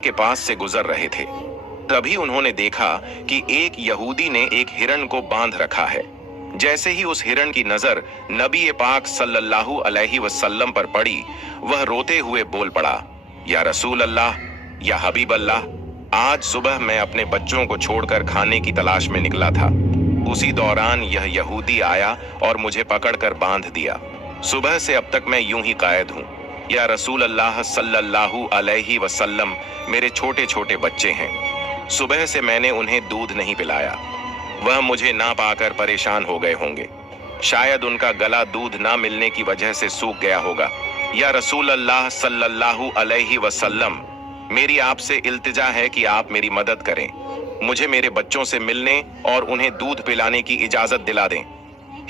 के पास से गुजर रहे थे। तभी उन्होंने देखा कि एक यहूदी ने एक हिरण को बांध रखा है। जैसे ही उस हिरण की नजर नबी पाक सल्लल्लाहु अलैहि वसल्लम पर पड़ी, वह रोते हुए बोल पड़ा, या रसूल अल्लाह, या हबीब अल्लाह, आज सुबह मैं अपने बच्चों को छोड़कर खाने की तलाश में निकला था। उसी दौरान यह यहूदी आया और मुझे पकड़कर बांध दिया। सुबह से अब तक मैं यूं ही कायद हूँ। या रसूल अल्लाह सल्लल्लाहु अलैहि वसल्लम, मेरे छोटे छोटे बच्चे हैं। सुबह से मैंने उन्हें दूध नहीं पिलाया। वह मुझे ना पाकर परेशान हो गए होंगे। शायद उनका गला दूध ना मिलने की वजह से सूख गया होगा। या रसूल अल्लाह सल्लल्लाहु अलैहि वसल्लम, मेरी आपसे इल्तिजा है कि आप मेरी मदद करें। मुझे मेरे बच्चों से मिलने और उन्हें दूध पिलाने की इजाजत दिला दें।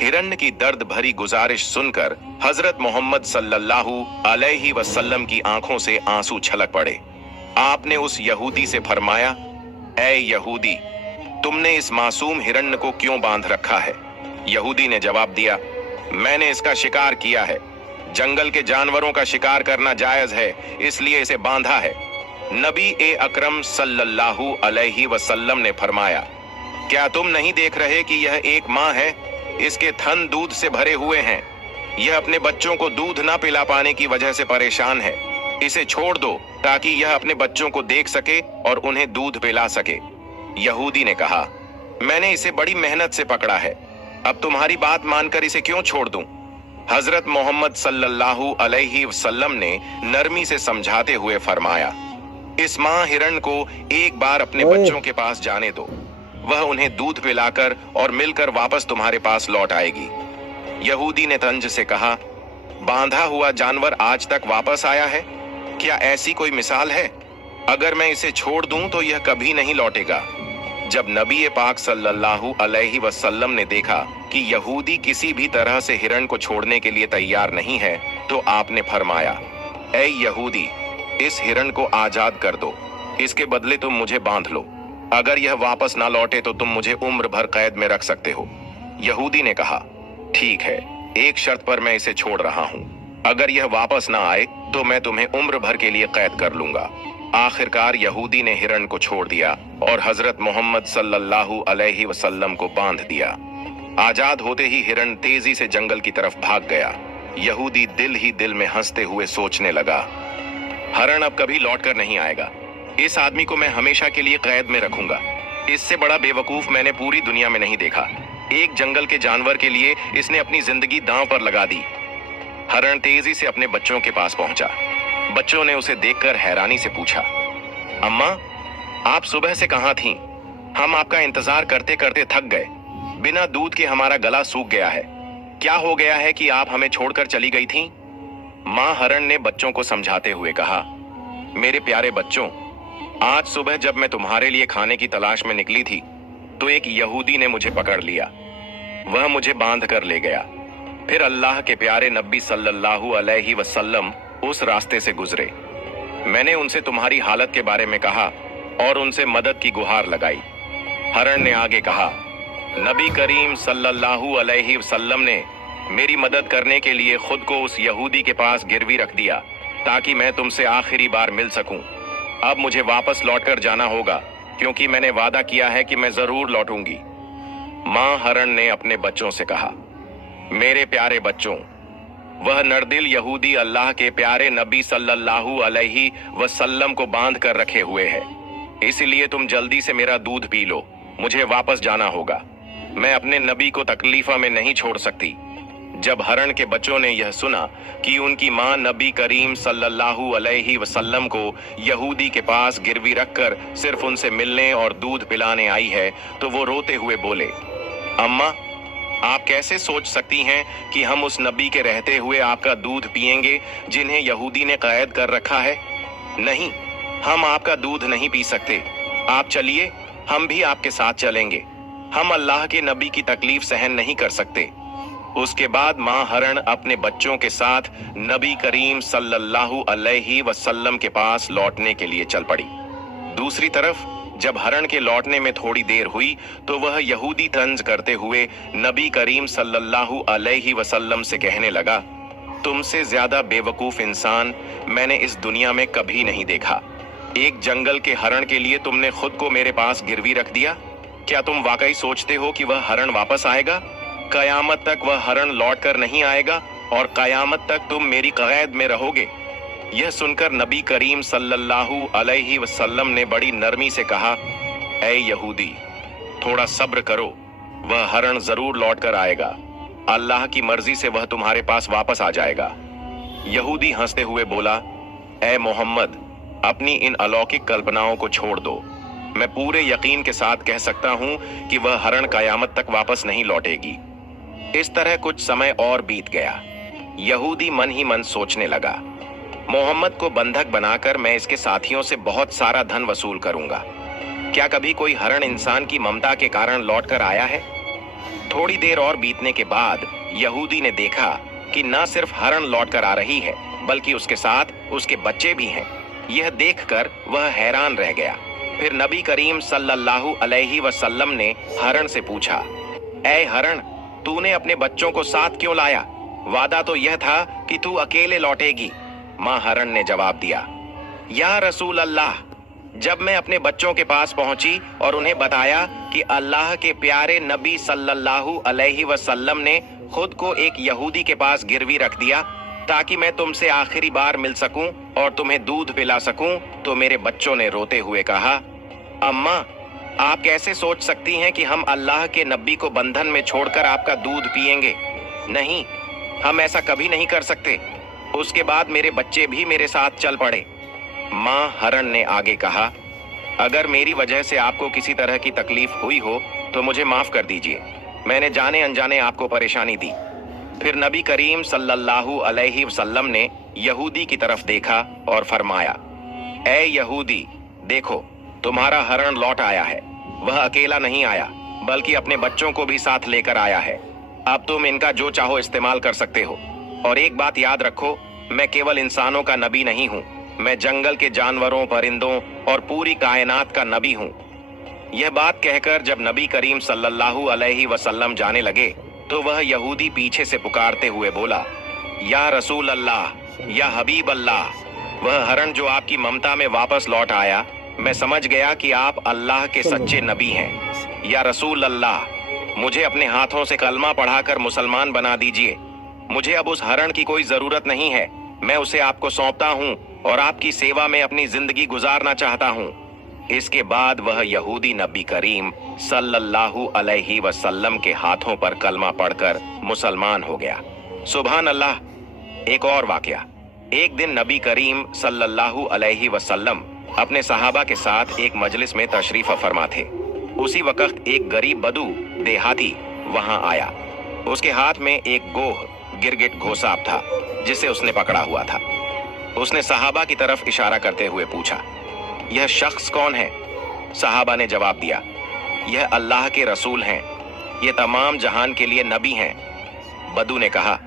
हिरण्य की दर्द भरी गुजारिश सुनकर हजरत मोहम्मद सल्लल्लाहु अलैहि वसल्लम की आंखों से आंसू छलक पड़े। आपने उस यहूदी से फरमाया, ऐ यहूदी, तुमने इस मासूम हिरण्य को क्यों बांध रखा है? यहूदी ने जवाब दिया, मैंने इसका शिकार किया है। जंगल के जानवरों का शिकार करना जायज है, इसलिए इसे बांधा है। नबी अकरम सल्लल्लाहु अलैहि वसल्लम ने फरमाया, क्या तुम नहीं देख रहे कि यह एक माँ है? इसके थन दूध से भरे हुए हैं। यह अपने बच्चों को दूध ना पिला पाने की वजह से परेशान है। इसे छोड़ दो ताकि यह अपने बच्चों को देख सके और उन्हें दूध पिला सके। यहूदी ने कहा, मैंने इसे बड़ी मेहनत से पकड़ा है, अब तुम्हारी बात मानकर इसे क्यों छोड़ दूं? हजरत मोहम्मद सल्लल्लाहु अलैहि वसल्लम ने नरमी से समझाते हुए फरमाया, इस माँ हिरण को एक बार अपने बच्चों के पास जाने दो। वह उन्हें दूध पिलाकर और मिलकर वापस तुम्हारे पास लौट आएगी। यहूदी ने तंज से कहा, बांधा हुआ जानवर आज तक वापस आया है? क्या ऐसी कोई मिसाल है? अगर मैं इसे छोड़ दूं तो यह कभी नहीं लौटेगा। जब नबी पाक सल्लल्लाहु अलैहि वसल्लम ने देखा कि यहूदी किसी भी तरह से हिरण को छोड़ने के लिए तैयार नहीं है, तो आपने फरमाया, ऐ यहूदी, इस हिरण को आजाद कर दो। इसके बदले तुम मुझे बांध लो। अगर यह वापस ना लौटे तो तुम मुझे उम्र भर कैद में रख सकते हो। यहूदी ने कहा, ठीक है, एक शर्त पर मैं इसे छोड़ रहा हूँ। अगर यह वापस ना आए तो मैं तुम्हें उम्र भर के लिए कैद कर लूंगा। आखिरकार यहूदी ने हिरण को छोड़ दिया और हजरत मोहम्मद सल्लल्लाहु अलैहि वसल्लम को बांध दिया। आजाद होते ही हिरण तेजी से जंगल की तरफ भाग गया। यहूदी दिल ही दिल में हंसते हुए सोचने लगा, हिरण अब कभी लौट कर नहीं आएगा। इस आदमी को मैं हमेशा के लिए कैद में रखूंगा। इससे बड़ा बेवकूफ मैंने पूरी दुनिया में नहीं देखा। एक जंगल के जानवर के लिए इसने अपनी जिंदगी दांव पर लगा दी। हिरण तेजी से अपने बच्चों के पास पहुंचा। बच्चों ने उसे देखकर हैरानी से पूछा, अम्मा, आप सुबह से कहां थीं? हम आपका इंतजार करते करते थक गए। बिना दूध के हमारा गला सूख गया है। क्या हो गया है कि आप हमें छोड़कर चली गई थीं? मां हिरण ने बच्चों को समझाते हुए कहा, मेरे प्यारे बच्चों, आज सुबह जब मैं तुम्हारे लिए खाने की तलाश में निकली थी तो एक यहूदी ने मुझे पकड़ लिया। वह मुझे बांध कर ले गया। फिर अल्लाह के प्यारे नबी सल्लल्लाहु अलैहि वसल्लम उस रास्ते से गुजरे। मैंने उनसे तुम्हारी हालत के बारे में कहा और उनसे मदद की गुहार लगाई। हिरण ने आगे कहा, नबी करीम सल्लल्लाहु अलैहि वसल्लम ने मेरी मदद करने के लिए खुद को उस यहूदी के पास गिरवी रख दिया ताकि मैं तुमसे आखिरी बार मिल सकूं। अब मुझे वापस लौटकर जाना होगा क्योंकि मैंने वादा किया है कि मैं जरूर लौटूंगी। मां हिरण ने अपने बच्चों से कहा, मेरे प्यारे बच्चों, वह नरदिल यहूदी अल्लाह के प्यारे नबी सल्लल्लाहु अलैहि वसल्लम को बांध कर रखे हुए है। इसलिए तुम जल्दी से मेरा दूध पी लो। मुझे वापस जाना होगा। मैं अपने नबी को तकलीफा में नहीं छोड़ सकती। जब हिरण के बच्चों ने यह सुना कि उनकी मां नबी करीम सल्लल्लाहु अलैहि वसल्लम को यहूदी के पास गिरवी रखकर सिर्फ उनसे मिलने और दूध पिलाने आई है, तो वो रोते हुए बोले, अम्मा, आप कैसे सोच सकती हैं कि हम उस नबी के रहते हुए आपका दूध पिएंगे जिन्हें यहूदी ने कैद कर रखा है? नहीं, हम आपका दूध नहीं पी सकते। आप चलिए, हम भी आपके साथ चलेंगे। हम अल्लाह के नबी की तकलीफ सहन नहीं कर सकते। उसके बाद मां हिरण अपने बच्चों के साथ नबी करीम सल्लल्लाहु अलैहि वसल्लम के पास लौटने के लिए चल पड़ी। दूसरी तरफ जब हिरण के लौटने में थोड़ी देर हुई तो वह यहूदी तंज करते हुए नबी करीम सल्लल्लाहु अलैहि वसल्लम से कहने लगा, तुमसे ज्यादा बेवकूफ इंसान मैंने इस दुनिया में कभी नहीं देखा। एक जंगल के हरण के लिए तुमने खुद को मेरे पास गिरवी रख दिया। क्या तुम वाकई सोचते हो कि वह हरण वापस आएगा? कयामत तक वह हरण लौट कर नहीं आएगा और कयामत तक तुम मेरी कैद में रहोगे। यह सुनकर नबी करीम सल्लल्लाहु अलैहि वसल्लम ने बड़ी नरमी से कहा, ऐ यहूदी, थोड़ा सब्र करो, वह हरण जरूर लौट कर आएगा। अल्लाह की मर्जी से वह तुम्हारे पास वापस आ जाएगा। यहूदी हंसते हुए बोला, ऐ मोहम्मद, अपनी इन अलौकिक कल्पनाओं को छोड़ दो। मैं पूरे यकीन के साथ कह सकता हूं कि वह हरण कयामत तक वापस नहीं लौटेगी। इस तरह कुछ समय और बीत गया। यहूदी मन ही मन सोचने लगा, मोहम्मद को बंधक बनाकर मैं इसके साथियों से बहुत सारा धन वसूल करूंगा। क्या कभी कोई हरण इंसान की ममता के कारण लौट कर आया है? थोड़ी देर और बीतने के बाद यहूदी ने देखा कि न सिर्फ हरण लौट कर आ रही है, बल्कि उसके साथ उसके बच्चे भी हैं। यह देखकर वह हैरान रह गया। फिर नबी करीम सल्लल्लाहु अलैहि वसल्लम ने हरण से पूछा, ऐ हरण, तूने अपने बच्चों को साथ क्यों लाया? वादा तो यह था कि तू अकेले लौटेगी। मां हरण ने जवाब दिया, या रसूल अल्लाह, जब मैं अपने बच्चों के पास पहुंची और उन्हें बताया कि अल्लाह के प्यारे नबी सल्लल्लाहु अलैहि वसल्लम ने खुद को एक यहूदी के पास गिरवी रख दिया ताकि मैं तुमसे आखिरी बार मिल सकूं और तुम्हें दूध पिला सकूं, तो मेरे बच्चों ने रोते हुए कहा, अम्मा, आप कैसे सोच सकती हैं कि हम अल्लाह के नबी को बंधन में छोड़कर आपका दूध पिएंगे? नहीं, हम ऐसा कभी नहीं कर सकते। उसके बाद मेरे बच्चे भी मेरे साथ चल पड़े। मां हरण ने आगे कहा, अगर मेरी वजह से आपको किसी तरह की तकलीफ हुई हो तो मुझे माफ कर दीजिए। मैंने जाने अनजाने आपको परेशानी दी। फिर नबी करीम सल्लल्लाहु अलैहि वसल्लम ने यहूदी की तरफ देखा और फरमाया, ऐ यहूदी, देखो, तुम्हारा हरण लौट आया है। वह अकेला नहीं आया, बल्कि अपने बच्चों को भी साथ लेकर आया है। अब तुम इनका जो चाहो इस्तेमाल कर सकते हो। और एक बात याद रखो, मैं केवल इंसानों का नबी नहीं हूँ, मैं जंगल के जानवरों, परिंदों और पूरी कायनात का नबी हूँ। यह बात कहकर जब नबी करीम सल्लल्लाहु अलैहि वसल्लम जाने लगे तो वह यहूदी पीछे से पुकारते हुए बोला, या रसूल अल्लाह, या हबीब अल्लाह, वह हरण जो आपकी ममता में वापस लौट आया, मैं समझ गया कि आप अल्लाह के सच्चे नबी हैं। या रसूल अल्लाह, मुझे अपने हाथों से कलमा पढ़ाकर मुसलमान बना दीजिए। मुझे अब उस हरण की कोई जरूरत नहीं है। मैं उसे आपको सौंपता हूँ और आपकी सेवा में अपनी जिंदगी गुजारना चाहता हूँ। इसके बाद वह यहूदी नबी करीम सल्लल्लाहु अलैहि वसल्लम के हाथों पर कलमा पढ़कर मुसलमान हो गया। सुभान अल्लाह। एक और वाकया। एक दिन नबी करीम सल्लल्लाहु अलैहि वसल्लम अपने सहाबा के साथ एक मजलिस में तशरीफ फरमा थे। उसी वक्त एक गरीब बदू देहाती वहां आया। उसके हाथ में एक गोह गिरगिट घोसाप था जिसे उसने पकड़ा हुआ था। उसने सहाबा की तरफ इशारा करते हुए पूछा, यह शख्स कौन है? सहाबा ने जवाब दिया, यह अल्लाह के रसूल हैं, ये तमाम जहान के लिए नबी हैं। बदू ने कहा,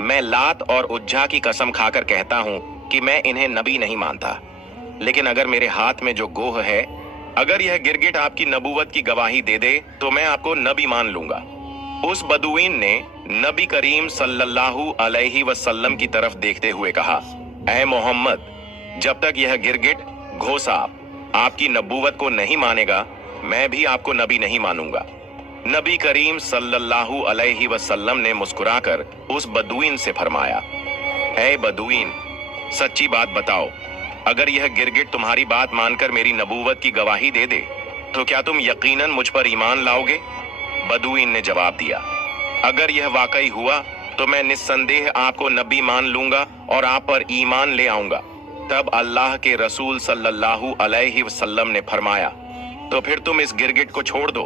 मैं लात और उज्जा की कसम खाकर कहता हूं कि मैं इन्हें नबी नहीं मानता, लेकिन अगर मेरे हाथ में जो गोह है, अगर यह गिरगिट आपकी नबूवत की गवाही दे दे तो मैं आपको नबी मान लूंगा। उस बदुईन ने नबी करीम सल्लल्लाहु अलैहि वसल्लम की तरफ देखते हुए कहा, ऐ मोहम्मद, जब तक यह गिरगिट घोसाप आपकी नबूवत को नहीं मानेगा, मैं भी आपको नबी नहीं मानूंगा। नबी करीम सल्लल्लाहु अलैहि वसल्लम ने मुस्कुराकर उस बदुईन से फरमाया, ऐ बदुईन, सच्ची बात बताओ, अगर यह गिरगिट तुम्हारी बात मानकर मेरी नबूवत की गवाही दे दे तो क्या तुम यकीनन मुझ पर ईमान लाओगे? बदुईन ने जवाब दिया, अगर यह वाकई हुआ तो मैं निस्संदेह आपको नबी मान लूंगा और आप पर ईमान ले आऊंगा। तब अल्लाह के रसूल सल्लल्लाहु अलैहि वसल्लम ने फरमाया, तो फिर तुम इस गिरगिट को छोड़ दो।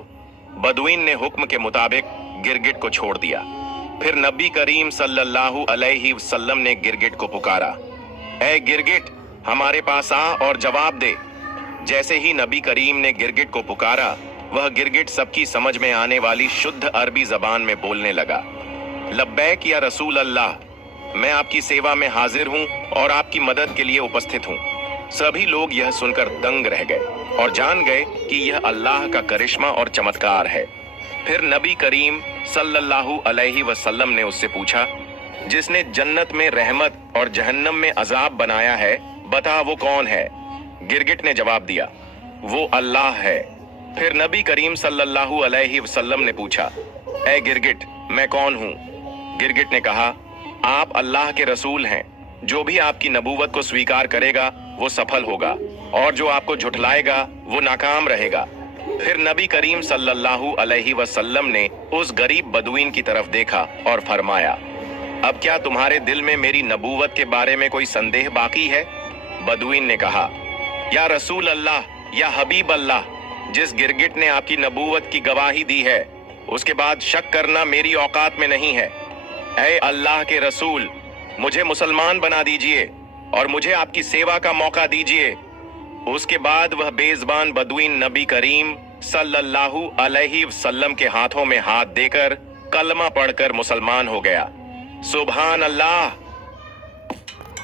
बदुईन ने हुक्म के मुताबिक गिरगिट को छोड़ दिया। फिर नबी करीम सल्लल्लाहु अलैहि वसल्लम ने गिरगिट को पुकारा, ऐ गिरगिट, हमारे पास आ और जवाब दे। जैसे ही नबी करीम ने गिरगिट को पुकारा, वह गिरगिट सबकी समझ में आने वाली शुद्ध अरबी जबान में बोलने लगा, लब्बैक या रसूल अल्लाह, मैं आपकी सेवा में हाजिर हूँ और आपकी मदद के लिए उपस्थित हूँ। सभी लोग यह सुनकर दंग रह गए और जान गए कि यह अल्लाह का करिश्मा और चमत्कार है। फिर नबी करीम सल्लल्लाहु अलैहि वसल्लम ने उससे पूछा, जिसने जन्नत में रहमत और जहन्नम में अजाब बनाया है, बता वो कौन है? गिरगिट ने जवाब दिया, वो अल्लाह है। फिर नबी करीम सल्लल्लाहु अलैहि वसल्लम ने पूछा, ऐ गिरगिट, मैं कौन हूँ? गिरगिट ने कहा, आप अल्लाह के रसूल हैं। जो भी आपकी नबूवत को स्वीकार करेगा वो सफल होगा, और जो आपको झुठलाएगा वो नाकाम रहेगा। फिर नबी करीम सल्लल्लाहु अलैहि वसल्लम ने उस गरीब बदुइन की तरफ देखा और फरमाया, अब क्या तुम्हारे दिल में मेरी नबूवत के बारे में कोई संदेह बाकी है? बदुइन ने कहा, या रसूल अल्लाह, या हबीब अल्लाह, जिस गिरगिट ने आपकी नबूवत की गवाही दी है, उसके बाद शक करना मेरी औकात में नहीं है। ऐ अल्लाह के रसूल, मुझे मुसलमान बना दीजिए और मुझे आपकी सेवा का मौका दीजिए। उसके बाद वह बेज़बान बदुइन नबी करीम सल्लल्लाहु अलैहि वसल्लम के हाथों में हाथ देकर कलमा पढ़कर मुसलमान हो गया। सुभान अल्लाह।